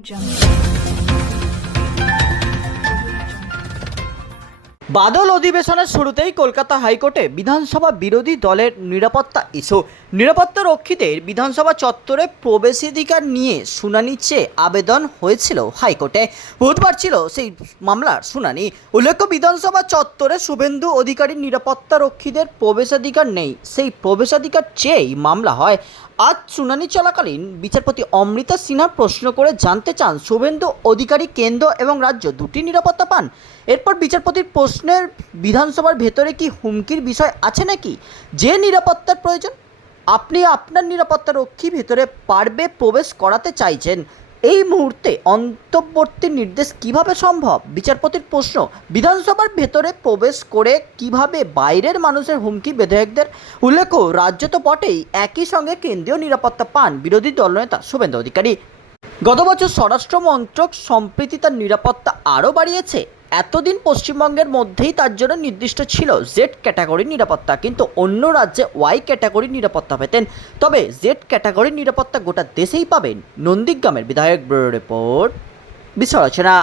jump. বাদল অধিবেশনের শুরুতেই কলকাতা হাইকোর্টে বিধানসভা বিরোধী দলের নিরাপত্তা ইস্যু। নিরাপত্তা রক্ষীদের বিধানসভা চত্বরে প্রবেশাধিকার নিয়ে শুনানি চেয়ে আবেদন হয়েছিল হাইকোর্টে। বুধবার ছিল সেই মামলার শুনানি। উল্লেখ্য, বিধানসভা চত্বরে শুভেন্দু অধিকারীর নিরাপত্তা রক্ষীদের প্রবেশাধিকার নেই। সেই প্রবেশাধিকার চেয়েই মামলা হয়। আজ শুনানি চলাকালীন বিচারপতি অমৃতা সিনহা প্রশ্ন করে জানতে চান, শুভেন্দু অধিকারী কেন্দ্র এবং রাজ্য দুটি নিরাপত্তা পান। এরপর বিচারপতির প্রশ্নের বিধানসভার ভেতরে কি হুমকির বিষয় আছে নাকি? যে নিরাপত্তার প্রয়োজন, আপনি আপনার নিরাপত্তা রক্ষী ভেতরে পারবে প্রবেশ করাতে চাইছেন। এই মুহূর্তে অন্তর্বর্তী নির্দেশ কীভাবে সম্ভব? বিচারপতির প্রশ্ন, বিধানসভার ভেতরে প্রবেশ করে কীভাবে বাইরের মানুষের হুমকি বিধায়কদের? উল্লেখ্য, রাজ্য তো বটেই, একই সঙ্গে কেন্দ্রীয় নিরাপত্তা পান বিরোধী দলনেতা শুভেন্দু অধিকারী। গত বছর স্বরাষ্ট্র মন্ত্রক সম্প্রীতি তার নিরাপত্তা আরও বাড়িয়েছে। এতদিন পশ্চিমবঙ্গের মধ্যেই তার জন্য নির্দিষ্ট ছিল জেড ক্যাটাগরির নিরাপত্তা, কিন্তু অন্য রাজ্যে ওয়াই ক্যাটাগরির নিরাপত্তা পেতেন। তবে জেড ক্যাটাগরির নিরাপত্তা গোটা দেশেই পাবেন। নন্দীগ্রামের বিধায়ক ব্যুরো রিপোর্ট, বিশ্ব রচনা।